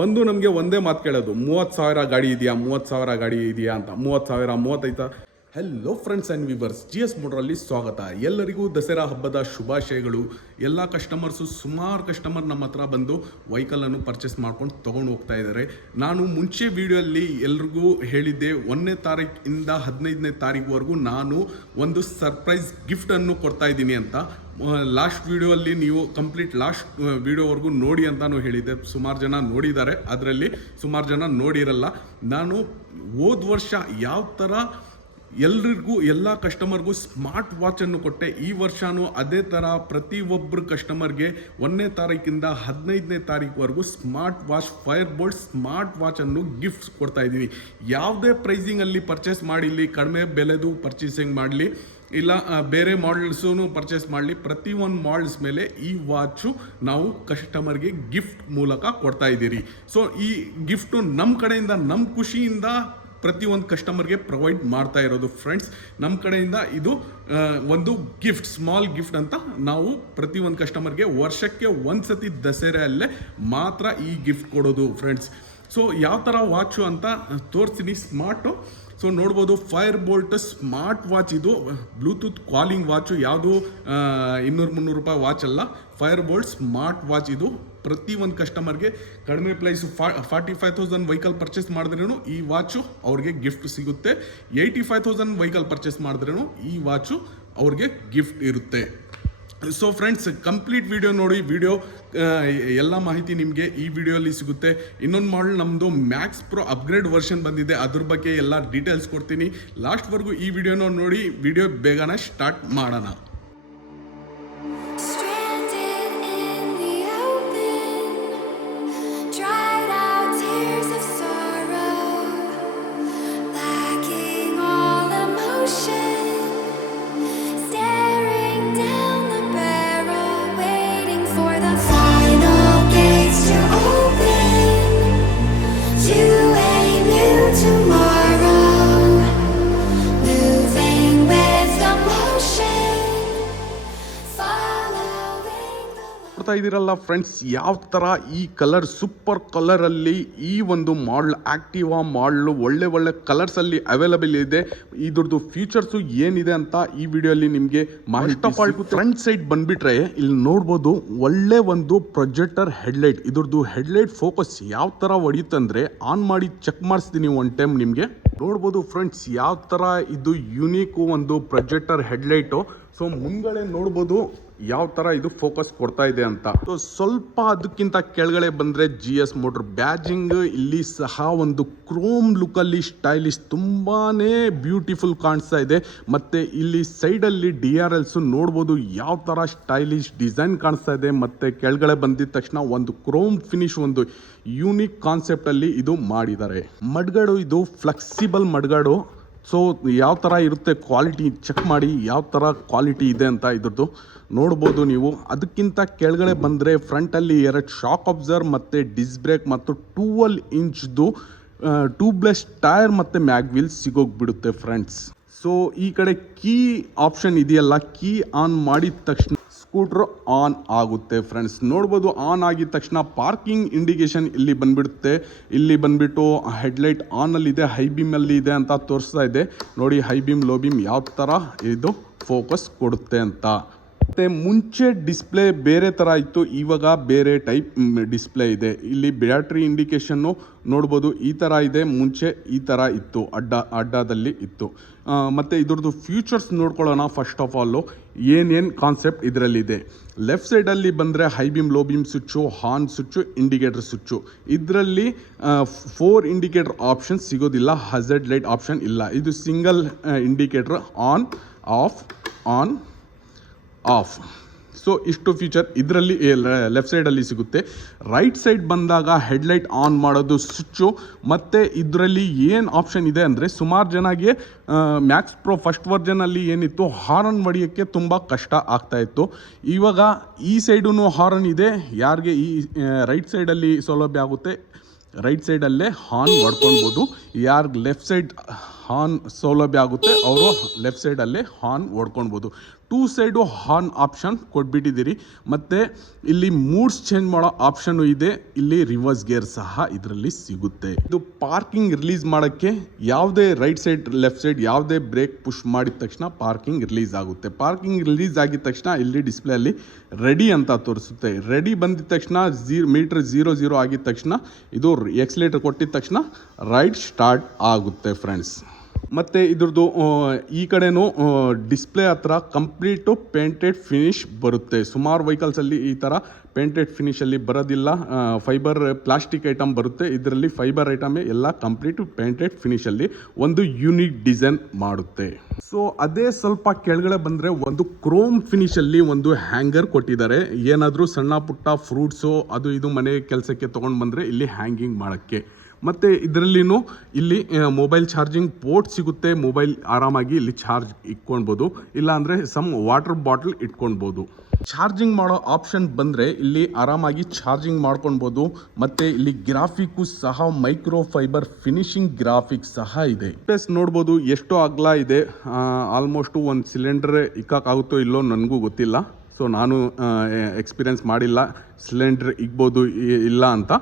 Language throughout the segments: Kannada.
ಬಂದು ನಮಗೆ ಒಂದೇ ಮಾತು ಕೇಳೋದು, 30,000 ಗಾಡಿ ಇದೆಯಾ, 30,000 ಗಾಡಿ ಇದೆಯಾ ಅಂತ. 30,000 35. Hello friends and viewers, GS ಮೋಟರಲ್ಲಿ ಸ್ವಾಗತ. ಎಲ್ಲರಿಗೂ ದಸರಾ ಹಬ್ಬದ ಶುಭಾಶಯಗಳು. ಎಲ್ಲ ಕಸ್ಟಮರ್ಸು, ಸುಮಾರು ಕಸ್ಟಮರ್ ನಮ್ಮ ಹತ್ರ ಬಂದು ವೆಹಿಕಲನ್ನು ಪರ್ಚೇಸ್ ಮಾಡ್ಕೊಂಡು ತೊಗೊಂಡು ಹೋಗ್ತಾ ಇದ್ದಾರೆ. ನಾನು ಮುಂಚೆ ವಿಡಿಯೋಲ್ಲಿ ಎಲ್ರಿಗೂ ಹೇಳಿದ್ದೆ, 1ನೇ ತಾರೀಕಿಂದ 15ನೇ ತಾರೀಕುವರೆಗೂ ನಾನು ಒಂದು ಸರ್ಪ್ರೈಸ್ ಗಿಫ್ಟನ್ನು ಕೊಡ್ತಾ ಇದ್ದೀನಿ ಅಂತ. ಲಾಸ್ಟ್ ವಿಡಿಯೋಲ್ಲಿ ನೀವು ಕಂಪ್ಲೀಟ್ ಲಾಸ್ಟ್ ವಿಡಿಯೋವರೆಗೂ ನೋಡಿ ಅಂತಾನು ಹೇಳಿದ್ದೆ. ಸುಮಾರು ಜನ ನೋಡಿದ್ದಾರೆ, ಅದರಲ್ಲಿ ಸುಮಾರು ಜನ ನೋಡಿರಲ್ಲ. ನಾನು ಹೋದ ವರ್ಷ ಯಾವ ಥರ ಎಲ್ರಿಗೂ ಎಲ್ಲ ಕಸ್ಟಮರ್ಗೂ ಸ್ಮಾರ್ಟ್ ವಾಚನ್ನು ಕೊಟ್ಟೆ, ಈ ವರ್ಷವೂ ಅದೇ ಥರ ಪ್ರತಿಯೊಬ್ಬರು ಕಸ್ಟಮರ್ಗೆ 1ನೇ ತಾರೀಕಿಂದ 15ನೇ ತಾರೀಕುವರೆಗೂ smart watch, fire boltt smart ವಾಚನ್ನು ಗಿಫ್ಟ್ಸ್ ಕೊಡ್ತಾ ಇದ್ದೀವಿ. ಯಾವುದೇ ಪ್ರೈಸಿಂಗಲ್ಲಿ ಪರ್ಚೇಸ್ ಮಾಡಿಲಿ, ಕಡಿಮೆ ಬೆಲೆದು ಪರ್ಚೇಸಿಂಗ್ ಮಾಡಲಿ, ಇಲ್ಲ ಬೇರೆ ಮಾಡೆಲ್ಸೂ ಪರ್ಚೇಸ್ ಮಾಡಲಿ, ಪ್ರತಿಯೊಂದು ಮಾಡೆಲ್ಸ್ ಮೇಲೆ ಈ ವಾಚು ನಾವು ಕಸ್ಟಮರ್ಗೆ ಗಿಫ್ಟ್ ಮೂಲಕ ಕೊಡ್ತಾ ಇದ್ದೀರಿ. ಸೊ ಈ ಗಿಫ್ಟು ನಮ್ಮ ಕಡೆಯಿಂದ, ನಮ್ಮ ಖುಷಿಯಿಂದ ಪ್ರತಿಯೊಂದು ಕಸ್ಟಮರ್ಗೆ ಪ್ರೊವೈಡ್ ಮಾಡ್ತಾ ಇರೋದು ಫ್ರೆಂಡ್ಸ್. ನಮ್ಮ ಕಡೆಯಿಂದ ಇದು ಒಂದು ಗಿಫ್ಟ್, ಸ್ಮಾಲ್ ಗಿಫ್ಟ್ ಅಂತ ನಾವು ಪ್ರತಿಯೊಂದು ಕಸ್ಟಮರ್ಗೆ ವರ್ಷಕ್ಕೆ ಒಂದು ಸತಿ ದಸರೆಯಲ್ಲೇ ಮಾತ್ರ ಈ ಗಿಫ್ಟ್ ಕೊಡೋದು ಫ್ರೆಂಡ್ಸ್. ಸೊ ಯಾವ ಥರ ವಾಚು ಅಂತ ತೋರಿಸ್ತೀನಿ. ಸ್ಮಾರ್ಟು, ಸೊ ನೋಡ್ಬೋದು, ಫೈರ್ ಬೋಲ್ಟ್ ಸ್ಮಾರ್ಟ್ ವಾಚ್. ಇದು ಬ್ಲೂಟೂತ್ ಕಾಲಿಂಗ್ ವಾಚು, ಯಾವುದು 200-300 ರೂಪಾಯಿ ವಾಚ್ ಅಲ್ಲ. Fire boltt smart watch. ಇದು ಪ್ರತಿಯೊಂದು ಕಸ್ಟಮರ್ಗೆ ಕಡಿಮೆ ಪ್ರೈಸು 45,000 ವೆಹಿಕಲ್ ಪರ್ಚೇಸ್ ಮಾಡಿದ್ರೂ ಈ ವಾಚು ಅವ್ರಿಗೆ ಗಿಫ್ಟ್ ಸಿಗುತ್ತೆ. 85,000 ವೆಹಿಕಲ್ ಪರ್ಚೇಸ್ ಮಾಡಿದ್ರೂ ಈ ವಾಚು ಅವ್ರಿಗೆ ಗಿಫ್ಟ್ ಇರುತ್ತೆ. ಸೊ ಫ್ರೆಂಡ್ಸ್, ಕಂಪ್ಲೀಟ್ ವಿಡಿಯೋ ನೋಡಿ. ವಿಡಿಯೋ ಎಲ್ಲ ಮಾಹಿತಿ ನಿಮಗೆ ಈ ವಿಡಿಯೋಲಿ ಸಿಗುತ್ತೆ. ಇನ್ನೊಂದು ಮಾಡೆಲ್ ನಮ್ಮದು ಮ್ಯಾಕ್ಸ್ ಪ್ರೋ ಅಪ್ಗ್ರೇಡ್ ವರ್ಷನ್ ಬಂದಿದೆ, ಅದ್ರ ಬಗ್ಗೆ ಎಲ್ಲ ಡೀಟೇಲ್ಸ್ ಕೊಡ್ತೀನಿ. ಲಾಸ್ಟ್ವರೆಗೂ ಈ ವಿಡಿಯೋನ ನೋಡಿ. ವಿಡಿಯೋ ಬೇಗನೆ ಸ್ಟಾರ್ಟ್ ಮಾಡೋಣ. ನೋಡ್ತಾ ಇದ್ದೀರಲ್ಲ ಫ್ರೆಂಡ್ಸ್, ಯಾವ ಥರ ಈ ಕಲರ್, ಸೂಪರ್ ಕಲರಲ್ಲಿ ಈ ಒಂದು ಮಾಡಲ್, ಆಕ್ಟಿವಾ ಮಾಡಲು, ಒಳ್ಳೆ ಒಳ್ಳೆ ಕಲರ್ಸಲ್ಲಿ ಅವೈಲಬಲ್ ಇದೆ. ಇದ್ರದ್ದು ಫೀಚರ್ಸು ಏನಿದೆ ಅಂತ ಈ ವಿಡಿಯೋಲಿ ನಿಮಗೆ ಮಾಹಿತಿ. ಫ್ರಂಟ್ ಸೈಡ್ ಬಂದ್ಬಿಟ್ರೆ ಇಲ್ಲಿ ನೋಡ್ಬೋದು, ಒಳ್ಳೆ ಒಂದು ಪ್ರೊಜೆಕ್ಟರ್ ಹೆಡ್ಲೈಟ್. ಇದ್ರದ್ದು ಹೆಡ್ಲೈಟ್ ಫೋಕಸ್ ಯಾವ ಥರ ಹೊಡೆಯುತ್ತಂದ್ರೆ, ಆನ್ ಮಾಡಿ ಚೆಕ್ ಮಾಡಿಸ್ತೀನಿ ಒನ್ ಟೈಮ್. ನಿಮಗೆ ನೋಡ್ಬೋದು ಫ್ರೆಂಡ್ಸ್, ಯಾವ ಥರ ಇದು ಯುನೀಕು ಒಂದು ಪ್ರೊಜೆಕ್ಟರ್ ಹೆಡ್ಲೈಟು. ಸೊ ಮುಂದ್ಗಡೆ ನೋಡ್ಬೋದು ಯಾವ ಥರ ಇದು ಫೋಕಸ್ ಕೊಡ್ತಾ ಇದೆ ಅಂತ. ಸೊ ಸ್ವಲ್ಪ ಅದಕ್ಕಿಂತ ಕೆಳಗಡೆ ಬಂದರೆ GS ಮೋಟರ್ ಬ್ಯಾಜಿಂಗ್ ಇಲ್ಲಿ ಸಹ ಒಂದು ಕ್ರೋಮ್ ಲುಕ್ಕಲ್ಲಿ ಸ್ಟೈಲಿಶ್, ತುಂಬಾ ಬ್ಯೂಟಿಫುಲ್ ಕಾಣಿಸ್ತಾ ಇದೆ. ಮತ್ತು ಇಲ್ಲಿ ಸೈಡಲ್ಲಿ DRLs ನೋಡ್ಬೋದು ಯಾವ ಥರ ಸ್ಟೈಲಿಶ್ ಡಿಸೈನ್ ಕಾಣಿಸ್ತಾ ಇದೆ. ಮತ್ತು ಕೆಳಗಡೆ ಬಂದಿದ ತಕ್ಷಣ ಒಂದು ಕ್ರೋಮ್ ಫಿನಿಶ್, ಒಂದು ಯೂನಿಕ್ ಕಾನ್ಸೆಪ್ಟಲ್ಲಿ ಇದು ಮಾಡಿದ್ದಾರೆ. ಮಡ್ಗಾಡು ಇದು ಫ್ಲೆಕ್ಸಿಬಲ್ ಮಡ್ಗಾಡು. ಸೊ ಯಾವ ಥರ ಇರುತ್ತೆ ಕ್ವಾಲಿಟಿ ಚೆಕ್ ಮಾಡಿ, ಯಾವ ಥರ ಕ್ವಾಲಿಟಿ ಇದೆ ಅಂತ ಇದ್ರದ್ದು ನೋಡ್ಬೋದು ನೀವು. ಅದಕ್ಕಿಂತ ಕೆಳಗಡೆ ಬಂದರೆ ಫ್ರಂಟಲ್ಲಿ 2 ಶಾಕ್ ಅಬ್ಸರ್ವ್ ಮತ್ತು ಡಿಸ್ ಬ್ರೇಕ್ ಮತ್ತು 12 ಇಂಚ್ದು ಟ್ಯೂಬ್ಲೆಸ್ ಟೈರ್ ಮತ್ತು ಮ್ಯಾಗ್ವೀಲ್ ಸಿಗೋಗ್ಬಿಡುತ್ತೆ ಫ್ರೆಂಡ್ಸ್. ಸೊ ಈ ಕಡೆ ಕೀ ಆಪ್ಷನ್ ಇದೆಯಲ್ಲ, ಕೀ ಆನ್ ಮಾಡಿದ ತಕ್ಷಣ ಸ್ಕೂಟ್ರ್ ಆನ್ ಆಗುತ್ತೆ ಫ್ರೆಂಡ್ಸ್. ನೋಡ್ಬೋದು, ಆನ್ ಆಗಿದ ತಕ್ಷಣ ಪಾರ್ಕಿಂಗ್ ಇಂಡಿಕೇಶನ್ ಇಲ್ಲಿ ಬಂದ್ಬಿಡುತ್ತೆ. ಇಲ್ಲಿ ಬಂದ್ಬಿಟ್ಟು ಹೆಡ್ಲೈಟ್ ಆನಲ್ಲಿದೆ, ಹೈ ಬೀಮಲ್ಲಿ ಇದೆ ಅಂತ ತೋರಿಸ್ತಾ ಇದೆ. ನೋಡಿ ಹೈ ಬೀಮ್, ಲೋ ಬೀಮ್ ಯಾವ ಥರ ಇದು ಫೋಕಸ್ ಕೊಡುತ್ತೆ ಅಂತ. ಮತ್ತು ಮುಂಚೆ ಡಿಸ್ಪ್ಲೇ ಬೇರೆ ಥರ ಇತ್ತು, ಇವಾಗ ಬೇರೆ ಟೈಪ್ ಡಿಸ್ಪ್ಲೇ ಇದೆ. ಇಲ್ಲಿ ಬ್ಯಾಟ್ರಿ ಇಂಡಿಕೇಶನ್ನು ನೋಡ್ಬೋದು, ಈ ಥರ ಇದೆ. ಮುಂಚೆ ಈ ಥರ ಇತ್ತು, ಅಡ್ಡದಲ್ಲಿ ಇತ್ತು. ಮತ್ತು ಇದ್ರದ್ದು ಫ್ಯೂಚರ್ಸ್ ನೋಡ್ಕೊಳ್ಳೋಣ. ಫಸ್ಟ್ ಆಫ್ ಆಲು ಏನೇನು ಕಾನ್ಸೆಪ್ಟ್ ಇದರಲ್ಲಿದೆ. ಲೆಫ್ಟ್ ಸೈಡಲ್ಲಿ ಬಂದರೆ high beam, low beam switch, horn switch, indicator switch. ಇದರಲ್ಲಿ 4 ಇಂಡಿಕೇಟರ್ ಆಪ್ಷನ್ ಸಿಗೋದಿಲ್ಲ, ಹಜಾರ್ಡ್ ಲೈಟ್ ಆಪ್ಷನ್ ಇಲ್ಲ. ಇದು single indicator, on off, on off. So ಇಷ್ಟು ಫೀಚರ್ ಇದರಲ್ಲಿ ಲೆಫ್ಟ್ ಸೈಡಲ್ಲಿ ಸಿಗುತ್ತೆ. ರೈಟ್ ಸೈಡ್ ಬಂದಾಗ ಹೆಡ್ಲೈಟ್ ಆನ್ ಮಾಡೋದು ಸ್ವಿಚ್ಚು. ಮತ್ತು ಇದರಲ್ಲಿ ಏನು ಆಪ್ಷನ್ ಇದೆ ಅಂದರೆ, ಸುಮಾರು ಜನಗೆ ಮ್ಯಾಕ್ಸ್ ಪ್ರೋ ಫಸ್ಟ್ ವರ್ಜನಲ್ಲಿ ಏನಿತ್ತು, ಹಾರನ್ ಹೊಡಿಯೋಕ್ಕೆ ತುಂಬ ಕಷ್ಟ ಆಗ್ತಾಯಿತ್ತು. ಇವಾಗ ಈ ಸೈಡೂ ಹಾರನ್ ಇದೆ. ಯಾರಿಗೆ ಈ ರೈಟ್ ಸೈಡಲ್ಲಿ ಸೌಲಭ್ಯ ಆಗುತ್ತೆ, ರೈಟ್ ಸೈಡಲ್ಲೇ ಹಾರ್ನ್ ಹೊಡ್ಕೊಳ್ಬೋದು. ಯಾರಿಗೆ ಲೆಫ್ಟ್ ಸೈಡ್ ಹಾರ್ನ್ ಸೌಲಭ್ಯ ಆಗುತ್ತೆ. ಅವರು ಲೆಫ್ಟ್ ಸೈಡಲ್ಲಿ ಹಾರ್ನ್ ಹೊಡ್ಕೊಳ್ಬೋದು. 2 ಸೈಡು ಹಾರ್ನ್ ಆಪ್ಷನ್ ಕೊಟ್ಬಿಟ್ಟಿದ್ದೀರಿ. ಮತ್ತು ಇಲ್ಲಿ ಮೂಡ್ಸ್ ಚೇಂಜ್ ಮಾಡೋ ಆಪ್ಷನ್ನು ಇದೆ. ಇಲ್ಲಿ ರಿವರ್ಸ್ ಗೇರ್ ಸಹ ಇದರಲ್ಲಿ ಸಿಗುತ್ತೆ. ಇದು ಪಾರ್ಕಿಂಗ್ ರಿಲೀಸ್ ಮಾಡೋಕ್ಕೆ ಯಾವುದೇ ರೈಟ್ ಸೈಡ್ ಲೆಫ್ಟ್ ಸೈಡ್ ಯಾವುದೇ ಬ್ರೇಕ್ ಪುಷ್ ಮಾಡಿದ ತಕ್ಷಣ ಪಾರ್ಕಿಂಗ್ ರಿಲೀಸ್ ಆಗುತ್ತೆ. ಪಾರ್ಕಿಂಗ್ ರಿಲೀಸ್ ಆಗಿದ ತಕ್ಷಣ ಇಲ್ಲಿ ಡಿಸ್ಪ್ಲೇ ಅಲ್ಲಿ ರೆಡಿ ಅಂತ ತೋರಿಸುತ್ತೆ. ರೆಡಿ ಬಂದಿದ ತಕ್ಷಣ ಮೀಟರ್ 0 ಆಗಿದ ತಕ್ಷಣ ಇದು ಎಕ್ಸಲೇಟರ್ ಕೊಟ್ಟಿದ ತಕ್ಷಣ ರೈಡ್ ಸ್ಟಾರ್ಟ್ ಆಗುತ್ತೆ ಫ್ರೆಂಡ್ಸ್. ಮತ್ತು ಇದ್ರದ್ದು ಈ ಕಡೆನೂ ಡಿಸ್ಪ್ಲೇ ಹತ್ರ ಕಂಪ್ಲೀಟು ಪೇಂಟೆಡ್ ಫಿನಿಶ್ ಬರುತ್ತೆ. ಸುಮಾರು ವೆಹಿಕಲ್ಸಲ್ಲಿ ಈ ಥರ ಪೇಂಟೆಡ್ ಫಿನಿಷಲ್ಲಿ ಬರೋದಿಲ್ಲ. ಫೈಬರ್ ಪ್ಲಾಸ್ಟಿಕ್ ಐಟಮ್ ಬರುತ್ತೆ. ಇದರಲ್ಲಿ ಫೈಬರ್ ಐಟಮೇ ಎಲ್ಲ ಕಂಪ್ಲೀಟ್ ಪೇಂಟೆಡ್ ಫಿನಿಷಲ್ಲಿ ಒಂದು ಯೂನಿಕ್ ಡಿಸೈನ್ ಮಾಡುತ್ತೆ. ಸೊ ಅದೇ ಸ್ವಲ್ಪ ಕೆಳಗಡೆ ಬಂದರೆ ಒಂದು ಕ್ರೋಮ್ ಫಿನಿಷಲ್ಲಿ ಒಂದು ಹ್ಯಾಂಗರ್ ಕೊಟ್ಟಿದ್ದಾರೆ. ಏನಾದರೂ ಸಣ್ಣ ಪುಟ್ಟ ಫ್ರೂಟ್ಸು ಅದು ಇದು ಮನೆ ಕೆಲಸಕ್ಕೆ ತೊಗೊಂಡು ಬಂದರೆ ಇಲ್ಲಿ ಹ್ಯಾಂಗಿಂಗ್ ಮಾಡೋಕ್ಕೆ. ಮತ್ತು ಇದರಲ್ಲಿನೂ ಇಲ್ಲಿ ಮೊಬೈಲ್ ಚಾರ್ಜಿಂಗ್ ಪೋರ್ಟ್ ಸಿಗುತ್ತೆ. ಮೊಬೈಲ್ ಆರಾಮಾಗಿ ಇಲ್ಲಿ ಚಾರ್ಜ್ ಇಟ್ಕೊಳ್ಬೋದು, ಇಲ್ಲಾಂದರೆ ಸಮ್ ವಾಟರ್ ಬಾಟಲ್ ಇಟ್ಕೊಳ್ಬೋದು. ಚಾರ್ಜಿಂಗ್ ಮಾಡೋ ಆಪ್ಷನ್ ಬಂದರೆ ಇಲ್ಲಿ ಆರಾಮಾಗಿ ಚಾರ್ಜಿಂಗ್ ಮಾಡ್ಕೊಳ್ಬೋದು. ಮತ್ತು ಇಲ್ಲಿ ಗ್ರಾಫಿಕ್ಕು ಸಹ ಮೈಕ್ರೋ ಫೈಬರ್ ಫಿನಿಶಿಂಗ್ ಗ್ರಾಫಿಕ್ಸ್ ಸಹ ಇದೆ. ಸ್ಪೇಸ್ ನೋಡ್ಬೋದು ಎಷ್ಟು ಅಗಲ ಇದೆ. ಆಲ್ಮೋಸ್ಟು ಒಂದು ಸಿಲಿಂಡರ್ ಇಕ್ಕಾಗುತ್ತೋ ಇಲ್ಲೋ ನನಗೂ ಗೊತ್ತಿಲ್ಲ. ಸೊ ನಾನು ಎಕ್ಸ್ಪೀರಿಯೆನ್ಸ್ ಮಾಡಿಲ್ಲ ಸಿಲಿಂಡರ್ ಇಕ್ಬೋದು ಇಲ್ಲ ಅಂತ.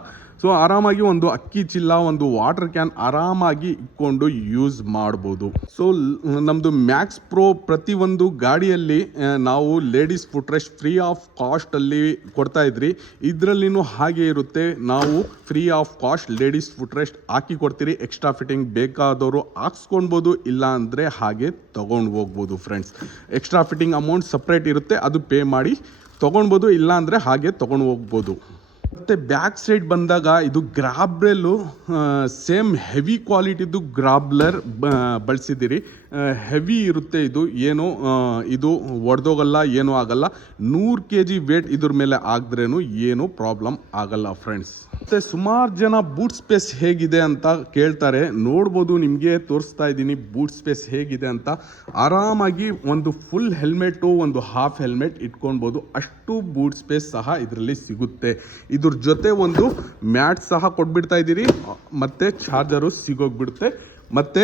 ಸೊ ಆರಾಮಾಗಿ ಒಂದು ಅಕ್ಕಿ ಚೀಲ, ಒಂದು ವಾಟರ್ ಕ್ಯಾನ್ ಆರಾಮಾಗಿ ಇಟ್ಕೊಂಡು ಯೂಸ್ ಮಾಡ್ಬೋದು. ಸೊ ನಮ್ಮದು ಮ್ಯಾಕ್ಸ್ ಪ್ರೋ ಪ್ರತಿಯೊಂದು ಗಾಡಿಯಲ್ಲಿ ನಾವು ladies footrest free of ಕಾಸ್ಟಲ್ಲಿ ಕೊಡ್ತಾ ಇದ್ರಿ. ಇದರಲ್ಲಿನೂ ಹಾಗೆ ಇರುತ್ತೆ. ನಾವು free of cost ladies footrest ಹಾಕಿ ಕೊಡ್ತೀರಿ. ಎಕ್ಸ್ಟ್ರಾ ಫಿಟ್ಟಿಂಗ್ ಬೇಕಾದವರು ಹಾಕ್ಸ್ಕೊಳ್ಬೋದು, ಇಲ್ಲ ಅಂದರೆ ಹಾಗೆ ತೊಗೊಂಡು ಹೋಗ್ಬೋದು friends. Extra fitting amount separate ಇರುತ್ತೆ, ಅದು ಪೇ ಮಾಡಿ ತೊಗೊಳ್ಬೋದು, ಇಲ್ಲ ಅಂದರೆ ಹಾಗೆ ತೊಗೊಂಡು ಹೋಗ್ಬೋದು. ಮತ್ತು ಬ್ಯಾಕ್ ಸೈಡ್ ಬಂದಾಗ ಇದು ಗ್ರಾಬ್ರೆಲ್ಲು ಸೇಮ್ ಹೆವಿ ಕ್ವಾಲಿಟಿದು ಗ್ರಾಬ್ಲರ್ ಬಳಸಿದ್ದೀರಿ. ಹೆವಿ ಇರುತ್ತೆ ಇದು. ಏನು ಇದು ಒಡೆದೋಗಲ್ಲ, ಏನೂ ಆಗಲ್ಲ. 100 kg ವೇಟ್ ಇದ್ರ ಮೇಲೆ ಆಗಿದ್ರೇನು ಏನೂ ಪ್ರಾಬ್ಲಮ್ ಆಗಲ್ಲ ಫ್ರೆಂಡ್ಸ್. ಮತ್ತು ಸುಮಾರು ಜನ ಬೂಟ್ ಸ್ಪೇಸ್ ಹೇಗಿದೆ ಅಂತ ಕೇಳ್ತಾರೆ. ನೋಡ್ಬೋದು, ನಿಮಗೆ ತೋರಿಸ್ತಾ ಇದ್ದೀನಿ ಬೂಟ್ ಸ್ಪೇಸ್ ಹೇಗಿದೆ ಅಂತ. ಆರಾಮಾಗಿ ಒಂದು ಫುಲ್ ಹೆಲ್ಮೆಟು, ಒಂದು ಹಾಫ್ ಹೆಲ್ಮೆಟ್ ಇಟ್ಕೊಳ್ಬೋದು. ಅಷ್ಟು ಬೂಟ್ ಸ್ಪೇಸ್ ಸಹ ಇದರಲ್ಲಿ ಸಿಗುತ್ತೆ. ಇದ್ರ ಜೊತೆ ಒಂದು ಮ್ಯಾಟ್ ಸಹ ಕೊಟ್ಬಿಡ್ತಾ ಇದ್ದೀರಿ, ಮತ್ತು ಚಾರ್ಜರು ಸಿಗೋಗ್ಬಿಡುತ್ತೆ. ಮತ್ತು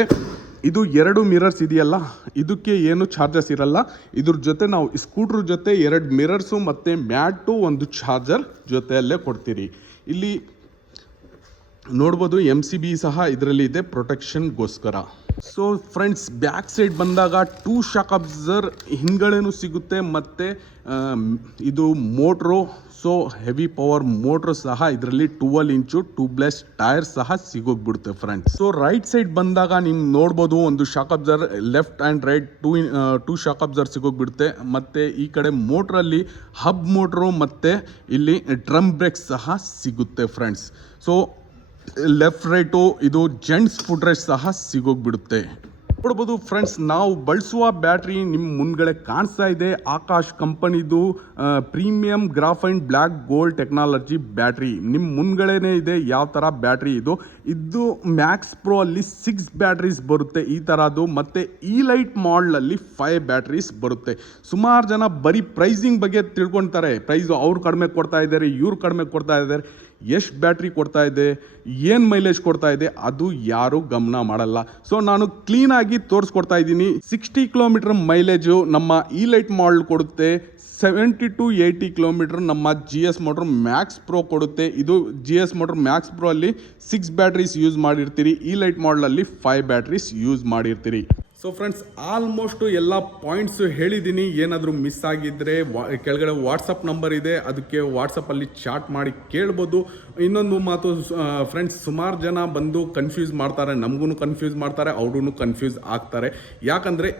ಇದು 2 ಮಿರರ್ಸ್ ಇದೆಯಲ್ಲ, ಇದಕ್ಕೆ ಏನು ಚಾರ್ಜಸ್ ಇರಲ್ಲ. ಇದ್ರ ಜೊತೆ ನಾವು ಸ್ಕೂಟ್ರ್ ಜೊತೆ 2 ಮಿರರ್ಸು ಮತ್ತು ಮ್ಯಾಟು, ಒಂದು ಚಾರ್ಜರ್ ಜೊತೆಯಲ್ಲೇ ಕೊಡ್ತೀರಿ. ಇಲ್ಲಿ ನೋಡ್ಬೋದು MCB ಸಹ ಇದರಲ್ಲಿ ಇದೆ ಪ್ರೊಟೆಕ್ಷನ್ಗೋಸ್ಕರ. ಸೊ ಫ್ರೆಂಡ್ಸ್, ಬ್ಯಾಕ್ ಸೈಡ್ ಬಂದಾಗ 2 ಶಾಕ್ ಅಬ್ಸರ್ ಹಿಂದ್ಗಡೆನೂ ಸಿಗುತ್ತೆ. ಮತ್ತು ಇದು motor, so heavy power motor ಸಹ ಇದರಲ್ಲಿ 12 ಇಂಚು ಟ್ಯೂಬ್ಲೆಸ್ ಟೈರ್ ಸಹ ಸಿಗೋಗ್ಬಿಡುತ್ತೆ ಫ್ರೆಂಡ್ಸ್. ಸೊ ರೈಟ್ ಸೈಡ್ ಬಂದಾಗ ನಿಮ್ಗೆ ನೋಡ್ಬೋದು, ಒಂದು shock absorber left and right 2 shock absorber ಸಿಗೋಗ್ಬಿಡುತ್ತೆ. ಮತ್ತು ಈ ಕಡೆ ಮೋಟ್ರಲ್ಲಿ ಹಬ್ ಮೋಟ್ರು ಮತ್ತು ಇಲ್ಲಿ ಡ್ರಮ್ ಬ್ರೇಕ್ ಸಹ ಸಿಗುತ್ತೆ ಫ್ರೆಂಡ್ಸ್. ಸೊ ಲೆಫ್ಟ್ ರೈಟು ಇದು ಜೆಂಟ್ಸ್ ಫುಟ್ ರೆಸ್ಟ್ ಸಹ ಸಿಗೋಗ್ಬಿಡುತ್ತೆ. ನೋಡ್ಬೋದು ಫ್ರೆಂಡ್ಸ್, ನಾವು ಬಳಸುವ ಬ್ಯಾಟ್ರಿ ನಿಮ್ಮ ಮುಂದ್ಗಡೆ ಕಾಣಿಸ್ತಾ ಇದೆ. ಆಕಾಶ್ ಕಂಪನಿದು premium graphene black gold technology battery ನಿಮ್ಮ ಮುಂದ್ಗಡೆನೇ ಇದೆ. ಯಾವ ಥರ ಬ್ಯಾಟ್ರಿ ಇದು ಮ್ಯಾಕ್ಸ್ ಪ್ರೋ ಅಲ್ಲಿ 6 ಬ್ಯಾಟ್ರೀಸ್ ಬರುತ್ತೆ ಈ ಥರದ್ದು. ಮತ್ತು ಈ ಲೈಟ್ ಮಾಡಲಲ್ಲಿ 5 ಬ್ಯಾಟ್ರೀಸ್ ಬರುತ್ತೆ. ಸುಮಾರು ಜನ ಬರೀ ಪ್ರೈಸಿಂಗ್ ಬಗ್ಗೆ ತಿಳ್ಕೊಳ್ತಾರೆ. ಪ್ರೈಸು ಅವ್ರು ಕಡಿಮೆ ಕೊಡ್ತಾ ಇದ್ದಾರೆ, ಇವ್ರು ಕಡಿಮೆ ಕೊಡ್ತಾ ಇದ್ದಾರೆ. ಎಷ್ಟು ಬ್ಯಾಟ್ರಿ ಕೊಡ್ತಾ ಇದೆ, ಏನು ಮೈಲೇಜ್ ಕೊಡ್ತಾ ಇದೆ, ಅದು ಯಾರೂ ಗಮನ ಮಾಡಲ್ಲ. ಸೊ ನಾನು ಕ್ಲೀನಾಗಿ ತೋರಿಸ್ಕೊಡ್ತಾ ಇದ್ದೀನಿ. 60 ಕಿಲೋಮೀಟರ್ ಮೈಲೇಜು ನಮ್ಮ ಈ ಲೈಟ್ ಮಾಡಲ್ ಕೊಡುತ್ತೆ. 70 to 80 ಕಿಲೋಮೀಟರ್ ನಮ್ಮ GS ಮೋಟ್ರ್ ಮ್ಯಾಕ್ಸ್ ಪ್ರೋ ಕೊಡುತ್ತೆ. ಇದು GS ಮೋಟ್ರ್ ಮ್ಯಾಕ್ಸ್ ಪ್ರೋ ಅಲ್ಲಿ 6 ಬ್ಯಾಟ್ರೀಸ್ ಯೂಸ್ ಮಾಡಿರ್ತೀರಿ. ಈ ಲೈಟ್ ಮಾಡಲಲ್ಲಿ 5 ಬ್ಯಾಟ್ರೀಸ್ ಯೂಸ್ ಮಾಡಿರ್ತೀರಿ. ಸೊ ಫ್ರೆಂಡ್ಸ್, ಆಲ್ಮೋಸ್ಟು ಎಲ್ಲ ಪಾಯಿಂಟ್ಸು ಹೇಳಿದ್ದೀನಿ. ಏನಾದರೂ ಮಿಸ್ ಆಗಿದ್ದರೆ ಕೆಳಗಡೆ ವಾಟ್ಸಪ್ ನಂಬರ್ ಇದೆ, ಅದಕ್ಕೆ ವಾಟ್ಸಪ್ಪಲ್ಲಿ ಚಾಟ್ ಮಾಡಿ ಕೇಳ್ಬೋದು. ಇನ್ನೊಂದು ಮಾತು ಫ್ರೆಂಡ್ಸ್, ಸುಮಾರು ಜನ ಬಂದು ಕನ್ಫ್ಯೂಸ್ ಮಾಡ್ತಾರೆ, ನಮಗೂ ಕನ್ಫ್ಯೂಸ್ ಮಾಡ್ತಾರೆ, ಅವ್ರೂ ಕನ್ಫ್ಯೂಸ್ ಆಗ್ತಾರೆ. ಯಾಕಂದರೆ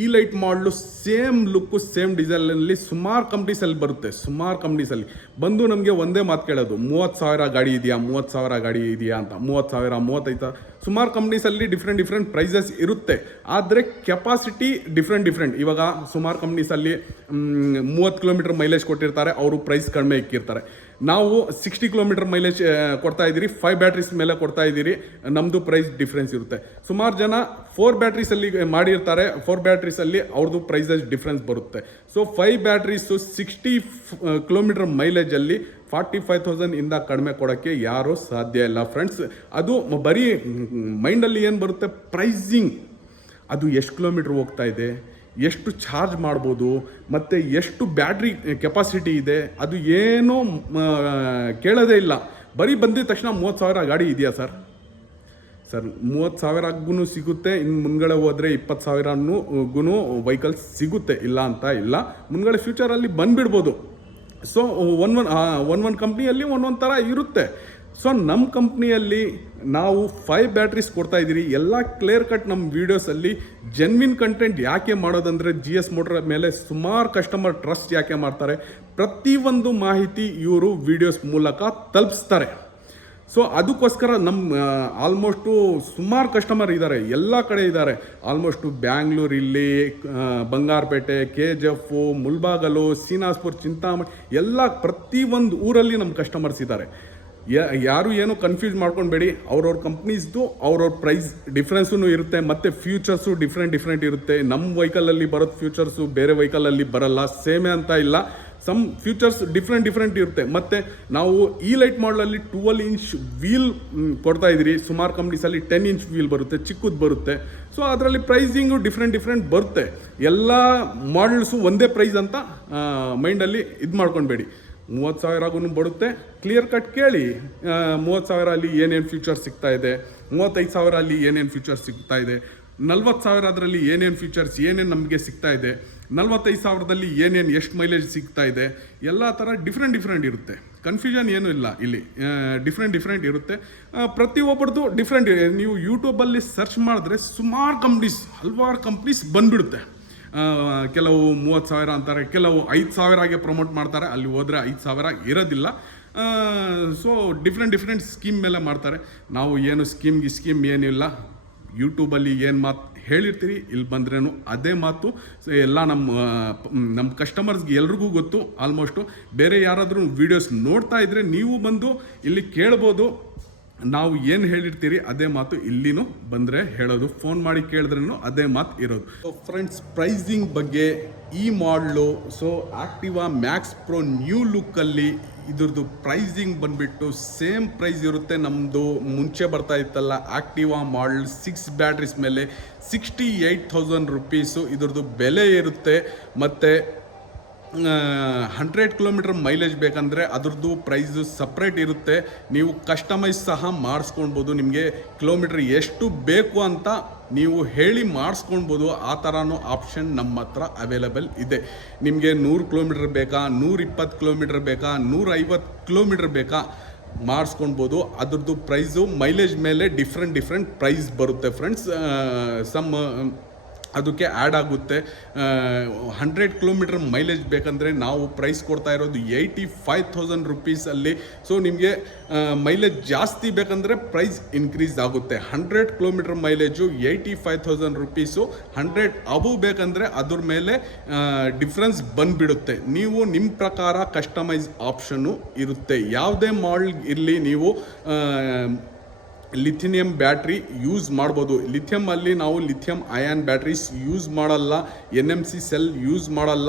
ಈ ಲೈಟ್ ಮಾಡಲು ಸೇಮ್ ಲುಕ್ಕು ಸೇಮ್ ಡಿಸೈನಲ್ಲಿ ಸುಮಾರು ಕಂಪ್ನೀಸಲ್ಲಿ ಬರುತ್ತೆ. ಸುಮಾರು ಕಂಪ್ನೀಸಲ್ಲಿ ಬಂದು ನಮಗೆ ಒಂದೇ ಮಾತು ಕೇಳೋದು, 30,000 ಗಾಡಿ ಇದೆಯಾ, 30,000 ಗಾಡಿ ಇದೆಯಾ ಅಂತ. 30,000, 35,000 ಸುಮಾರು ಕಂಪ್ನೀಸಲ್ಲಿ ಡಿಫ್ರೆಂಟ್ ಪ್ರೈಸಸ್ ಇರುತ್ತೆ. ಆದರೆ ಕೆಪಾಸಿಟಿ ಡಿಫ್ರೆಂಟ್. ಇವಾಗ ಸುಮಾರು ಕಂಪ್ನೀಸಲ್ಲಿ 30 ಕಿಲೋಮೀಟರ್ ಮೈಲೇಜ್ ಕೊಟ್ಟಿರ್ತಾರೆ, ಅವರು ಪ್ರೈಸ್ ಕಡಿಮೆ ಇಕ್ಕಿರ್ತಾರೆ. ನಾವು 60 ಕಿಲೋಮೀಟರ್ ಮೈಲೇಜ್ ಕೊಡ್ತಾ ಇದ್ದೀರಿ, 5 ಬ್ಯಾಟ್ರೀಸ್ ಮೇಲೆ ಕೊಡ್ತಾ ಇದ್ದೀರಿ, ನಮ್ಮದು ಪ್ರೈಸ್ ಡಿಫ್ರೆನ್ಸ್ ಇರುತ್ತೆ. ಸುಮಾರು ಜನ 4 ಬ್ಯಾಟ್ರೀಸಲ್ಲಿ ಮಾಡಿರ್ತಾರೆ, 4 ಬ್ಯಾಟ್ರೀಸಲ್ಲಿ ಅವ್ರದ್ದು ಪ್ರೈಸಸ್ ಡಿಫ್ರೆನ್ಸ್ ಬರುತ್ತೆ. ಸೊ 5 ಬ್ಯಾಟ್ರೀಸು 60 ಕಿಲೋಮೀಟರ್ ಮೈಲೇಜಲ್ಲಿ 45,000 ಇಂದ ಕಡಿಮೆ ಕೊಡೋಕ್ಕೆ ಯಾರೂ ಸಾಧ್ಯ ಇಲ್ಲ ಫ್ರೆಂಡ್ಸ್. ಅದು ಬರೀ ಮೈಂಡಲ್ಲಿ ಏನು ಬರುತ್ತೆ, ಪ್ರೈಸಿಂಗ್, ಅದು ಎಷ್ಟು ಕಿಲೋಮೀಟ್ರ್ ಹೋಗ್ತಾ ಇದೆ, ಎಷ್ಟು ಚಾರ್ಜ್ ಮಾಡ್ಬೋದು, ಮತ್ತು ಎಷ್ಟು ಬ್ಯಾಟ್ರಿ ಕೆಪಾಸಿಟಿ ಇದೆ, ಅದು ಏನೂ ಕೇಳೋದೇ ಇಲ್ಲ. ಬರೀ ಬಂದಿದ ತಕ್ಷಣ 30,000 ಗಾಡಿ ಇದೆಯಾ ಸರ್? 30,000ಗೂ ಸಿಗುತ್ತೆ. ಇನ್ನು ಮುಂದ್ಗಡೆ ಹೋದರೆ 20,000ಗೂ ವೆಹಿಕಲ್ಸ್ ಸಿಗುತ್ತೆ, ಇಲ್ಲ ಅಂತ ಇಲ್ಲ. ಮುಂದ್ಗಡೆ ಫ್ಯೂಚರಲ್ಲಿ ಬಂದುಬಿಡ್ಬೋದು. ಸೊ ಒಂದೊಂದು ಕಂಪ್ನಿಯಲ್ಲಿ ಒಂದೊಂದು ಥರ ಇರುತ್ತೆ. ಸೊ ನಮ್ಮ ಕಂಪ್ನಿಯಲ್ಲಿ ನಾವು 5 ಬ್ಯಾಟ್ರೀಸ್ ಕೊಡ್ತಾ ಇದ್ದೀರಿ. ಎಲ್ಲ ಕ್ಲಿಯರ್ ಕಟ್ ನಮ್ಮ ವೀಡಿಯೋಸಲ್ಲಿ ಜೆನ್ವಿನ್ ಕಂಟೆಂಟ್ ಯಾಕೆ ಮಾಡೋದಂದರೆ, GS ಮೋಟರ್ ಮೇಲೆ ಸುಮಾರು ಕಸ್ಟಮರ್ ಟ್ರಸ್ಟ್ ಯಾಕೆ ಮಾಡ್ತಾರೆ, ಪ್ರತಿಯೊಂದು ಮಾಹಿತಿ ಇವರು ವೀಡಿಯೋಸ್ ಮೂಲಕ ತಲುಪಿಸ್ತಾರೆ. ಸೊ ಅದಕ್ಕೋಸ್ಕರ ನಮ್ಮ ಆಲ್ಮೋಸ್ಟು ಸುಮಾರು ಕಸ್ಟಮರ್ ಇದ್ದಾರೆ, ಎಲ್ಲ ಕಡೆ ಇದ್ದಾರೆ. ಆಲ್ಮೋಸ್ಟು ಬ್ಯಾಂಗ್ಳೂರಲ್ಲಿ, ಬಂಗಾರಪೇಟೆ, KGF, ಮುಲ್ಬಾಗಲು, ಶ್ರೀನಿವಾಸಪುರ, ಚಿಂತಾಮಣಿ, ಎಲ್ಲ ಪ್ರತಿಯೊಂದು ಊರಲ್ಲಿ ನಮ್ಮ ಕಸ್ಟಮರ್ಸ್ ಇದ್ದಾರೆ. ಯಾರು ಏನು ಕನ್ಫ್ಯೂಸ್ ಮಾಡ್ಕೊಬೇಡಿ. ಅವ್ರವ್ರ ಕಂಪ್ನೀಸ್ದು ಅವ್ರವ್ರ ಪ್ರೈಸ್ ಡಿಫ್ರೆನ್ಸೂ ಇರುತ್ತೆ, ಮತ್ತು ಫ್ಯೂಚರ್ಸು ಡಿಫ್ರೆಂಟ್ ಇರುತ್ತೆ. ನಮ್ಮ ವೆಹಿಕಲಲ್ಲಿ ಬರೋದು ಫ್ಯೂಚರ್ಸು ಬೇರೆ ವೆಹಿಕಲಲ್ಲಿ ಬರಲ್ಲ, ಸೇಮೇ ಅಂತ ಇಲ್ಲ. ಸಮ್ ಫ್ಯೂಚರ್ಸ್ ಡಿಫ್ರೆಂಟ್ ಇರುತ್ತೆ. ಮತ್ತು ನಾವು ಈ ಲೈಟ್ ಮಾಡಲಲ್ಲಿ 12 ಇಂಚ್ ವೀಲ್ ಕೊಡ್ತಾ ಇದ್ದೀರಿ. ಸುಮಾರು ಕಂಪ್ನೀಸಲ್ಲಿ 10 ಇಂಚ್ ವೀಲ್ ಬರುತ್ತೆ, ಚಿಕ್ಕದು ಬರುತ್ತೆ. ಸೊ ಅದರಲ್ಲಿ ಪ್ರೈಸಿಂಗು ಡಿಫ್ರೆಂಟ್ ಬರುತ್ತೆ. ಎಲ್ಲ ಮಾಡಲ್ಸು ಒಂದೇ ಪ್ರೈಸ್ ಅಂತ ಮೈಂಡಲ್ಲಿ ಇದು ಮಾಡ್ಕೊಬೇಡಿ. 30,000ಗೂ ಬರುತ್ತೆ. ಕ್ಲಿಯರ್ ಕಟ್ ಕೇಳಿ, 30,000 ಅಲ್ಲಿ ಏನೇನು ಫ್ಯೂಚರ್ಸ್ ಸಿಗ್ತಾ ಇದೆ, 35,000 ಅಲ್ಲಿ ಏನೇನು ಫ್ಯೂಚರ್ಸ್ ಸಿಗ್ತಾ ಇದೆ, 40,000 ಅದರಲ್ಲಿ ಏನೇನು ಫ್ಯೂಚರ್ಸ್ ಏನೇನು ನಮಗೆ ಸಿಗ್ತಾ ಇದೆ, 45,000ದಲ್ಲಿ ಏನೇನು ಎಷ್ಟು ಮೈಲೇಜ್ ಸಿಗ್ತಾ ಇದೆ, ಎಲ್ಲ ಥರ ಡಿಫ್ರೆಂಟ್ ಇರುತ್ತೆ. ಕನ್ಫ್ಯೂಷನ್ ಏನೂ ಇಲ್ಲ ಇಲ್ಲಿ, ಡಿಫ್ರೆಂಟ್ ಇರುತ್ತೆ. ಪ್ರತಿಯೊಬ್ಬರದು ಡಿಫ್ರೆಂಟ್. ನೀವು ಯೂಟ್ಯೂಬಲ್ಲಿ ಸರ್ಚ್ ಮಾಡಿದ್ರೆ ಸುಮಾರು ಹಲವಾರು ಕಂಪ್ನೀಸ್ ಬಂದುಬಿಡುತ್ತೆ. ಕೆಲವು 30,000 ಅಂತಾರೆ, ಕೆಲವು 5,000ಗೆ ಪ್ರಮೋಟ್ ಮಾಡ್ತಾರೆ. ಅಲ್ಲಿ ಹೋದರೆ 5,000 ಇರೋದಿಲ್ಲ. ಸೊ ಡಿಫ್ರೆಂಟ್ ಸ್ಕೀಮ್ ಮೇಲೆ ಮಾಡ್ತಾರೆ. ನಾವು ಏನು ಸ್ಕೀಮ್ ಏನಿಲ್ಲ. ಯೂಟ್ಯೂಬಲ್ಲಿ ಏನು ಮಾತು ಹೇಳಿರ್ತೀರಿ, ಇಲ್ಲಿ ಬಂದ್ರೇನು ಅದೇ ಮಾತು. ಎಲ್ಲ ನಮ್ಮ ಕಸ್ಟಮರ್ಸ್ಗೆ ಎಲ್ರಿಗೂ ಗೊತ್ತು. ಆಲ್ಮೋಸ್ಟು ಬೇರೆ ಯಾರಾದರೂ ವೀಡಿಯೋಸ್ ನೋಡ್ತಾ ಇದ್ದರೆ ನೀವು ಬಂದು ಇಲ್ಲಿ ಕೇಳ್ಬೋದು. ನಾವು ಏನು ಹೇಳಿರ್ತೀರಿ ಅದೇ ಮಾತು ಇಲ್ಲಿನೂ ಬಂದರೆ ಹೇಳೋದು. ಫೋನ್ ಮಾಡಿ ಕೇಳಿದ್ರೂ ಅದೇ ಮಾತು ಇರೋದು. ಸೊ ಫ್ರೆಂಡ್ಸ್, ಪ್ರೈಸಿಂಗ್ ಬಗ್ಗೆ ಈ ಮಾಡಲು, so Activa max pro new ಲುಕ್ಕಲ್ಲಿ ಇದ್ರದ್ದು ಪ್ರೈಸಿಂಗ್ ಬಂದುಬಿಟ್ಟು ಸೇಮ್ ಪ್ರೈಸ್ ಇರುತ್ತೆ. ನಮ್ಮದು ಮುಂಚೆ ಬರ್ತಾ ಇತ್ತಲ್ಲ ಆಕ್ಟಿವಾ ಮಾಡಲ್ 6 ಬ್ಯಾಟ್ರೀಸ್ ಮೇಲೆ 68,000 ರುಪೀಸು ಇದ್ರದ್ದು ಬೆಲೆ ಇರುತ್ತೆ. ಮತ್ತು 100 ಕಿಲೋಮೀಟರ್ ಮೈಲೇಜ್ ಬೇಕಂದರೆ ಅದ್ರದ್ದು ಪ್ರೈಸು ಸಪ್ರೇಟ್ ಇರುತ್ತೆ. ನೀವು ಕಸ್ಟಮೈಸ್ ಸಹ ಮಾಡಿಸ್ಕೊಳ್ಬೋದು. ನಿಮಗೆ ಕಿಲೋಮೀಟ್ರ್ ಎಷ್ಟು ಬೇಕು ಅಂತ ನೀವು ಹೇಳಿ ಮಾಡಿಸ್ಕೊಳ್ಬೋದು. ಆ ಥರನೂ ಆಪ್ಷನ್ ನಮ್ಮ ಹತ್ರ ಅವೈಲೇಬಲ್ ಇದೆ. ನಿಮಗೆ 100 ಕಿಲೋಮೀಟ್ರ್ ಬೇಕಾ, 120 ಕಿಲೋಮೀಟ್ರ್ ಬೇಕಾ, 150 ಕಿಲೋಮೀಟ್ರ್ ಬೇಕಾ, ಮಾಡಿಸ್ಕೊಳ್ಬೋದು. ಅದ್ರದ್ದು ಪ್ರೈಸು ಮೈಲೇಜ್ ಮೇಲೆ ಡಿಫ್ರೆಂಟ್ ಪ್ರೈಸ್ ಬರುತ್ತೆ ಫ್ರೆಂಡ್ಸ್. ಅದಕ್ಕೆ ಆ್ಯಡ್ ಆಗುತ್ತೆ. 100 ಕಿಲೋಮೀಟರ್ ಮೈಲೇಜ್ ಬೇಕಂದರೆ ನಾವು ಪ್ರೈಸ್ ಕೊಡ್ತಾ ಇರೋದು 85,000 ರುಪೀಸಲ್ಲಿ. ಸೊ ನಿಮಗೆ ಮೈಲೇಜ್ ಜಾಸ್ತಿ ಬೇಕಂದರೆ ಪ್ರೈಸ್ ಇನ್ಕ್ರೀಸ್ ಆಗುತ್ತೆ. 100 ಕಿಲೋಮೀಟರ್ ಮೈಲೇಜು 85,000 ರುಪೀಸು. 100 ಅಬವ್ ಬೇಕಂದರೆ ಅದ್ರ ಮೇಲೆ ಡಿಫ್ರೆನ್ಸ್ ಬಂದುಬಿಡುತ್ತೆ. ನೀವು ನಿಮ್ಮ ಪ್ರಕಾರ ಕಸ್ಟಮೈಸ್ ಆಪ್ಷನ್ನು ಇರುತ್ತೆ. ಯಾವುದೇ ಮಾಡೆಲ್ ಇರಲಿ, ನೀವು ಲಿಥಿನಿಯಂ ಬ್ಯಾಟ್ರಿ ಯೂಸ್ ಮಾಡ್ಬೋದು. ಲಿಥಿಯಮಲ್ಲಿ ನಾವು ಲಿಥಿಯಂ ಅಯಾನ್ ಬ್ಯಾಟ್ರೀಸ್ ಯೂಸ್ ಮಾಡಲ್ಲ, NMC ಸೆಲ್ ಯೂಸ್ ಮಾಡಲ್ಲ.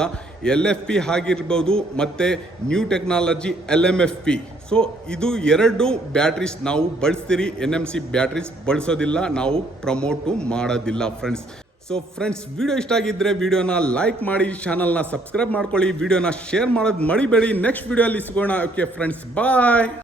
LFP ಆಗಿರ್ಬೋದು, ಮತ್ತು ನ್ಯೂ ಟೆಕ್ನಾಲಜಿ LMFP. ಸೊ ಇದು 2 ಬ್ಯಾಟ್ರೀಸ್ ನಾವು ಬಳಸ್ತೀರಿ. NMC ಬ್ಯಾಟ್ರೀಸ್ ಬಳಸೋದಿಲ್ಲ, ನಾವು ಪ್ರಮೋಟು ಮಾಡೋದಿಲ್ಲ ಫ್ರೆಂಡ್ಸ್. ಸೊ ಫ್ರೆಂಡ್ಸ್, ವಿಡಿಯೋ ಇಷ್ಟ ಆಗಿದ್ದರೆ ವಿಡಿಯೋನ ಲೈಕ್ ಮಾಡಿ, ಚಾನಲ್ನ ಸಬ್ಸ್ಕ್ರೈಬ್ ಮಾಡ್ಕೊಳ್ಳಿ, ವಿಡಿಯೋನ ಶೇರ್ ಮಾಡೋದು ಮರಿಬೇಡಿ. ನೆಕ್ಸ್ಟ್ ವಿಡಿಯೋಲಿ ಸಿಗೋಣ. ಓಕೆ ಫ್ರೆಂಡ್ಸ್, ಬಾಯ್.